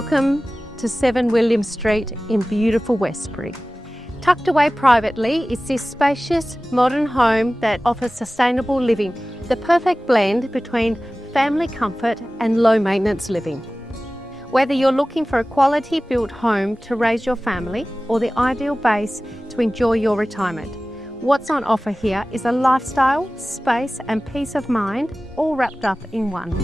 Welcome to 7 William Street in beautiful Westbury. Tucked away privately is this spacious, modern home that offers sustainable living, the perfect blend between family comfort and low-maintenance living. Whether you're looking for a quality-built home to raise your family or the ideal base to enjoy your retirement, what's on offer here is a lifestyle, space and peace of mind, all wrapped up in one.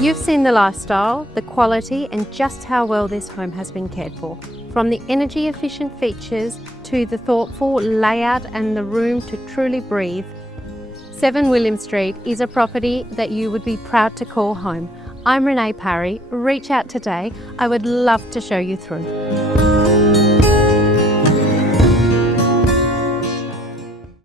You've seen the lifestyle, the quality and just how well this home has been cared for. From the energy efficient features to the thoughtful layout and the room to truly breathe, 7 William Street is a property that you would be proud to call home. I'm Parry. Reach out today. I would love to show you through.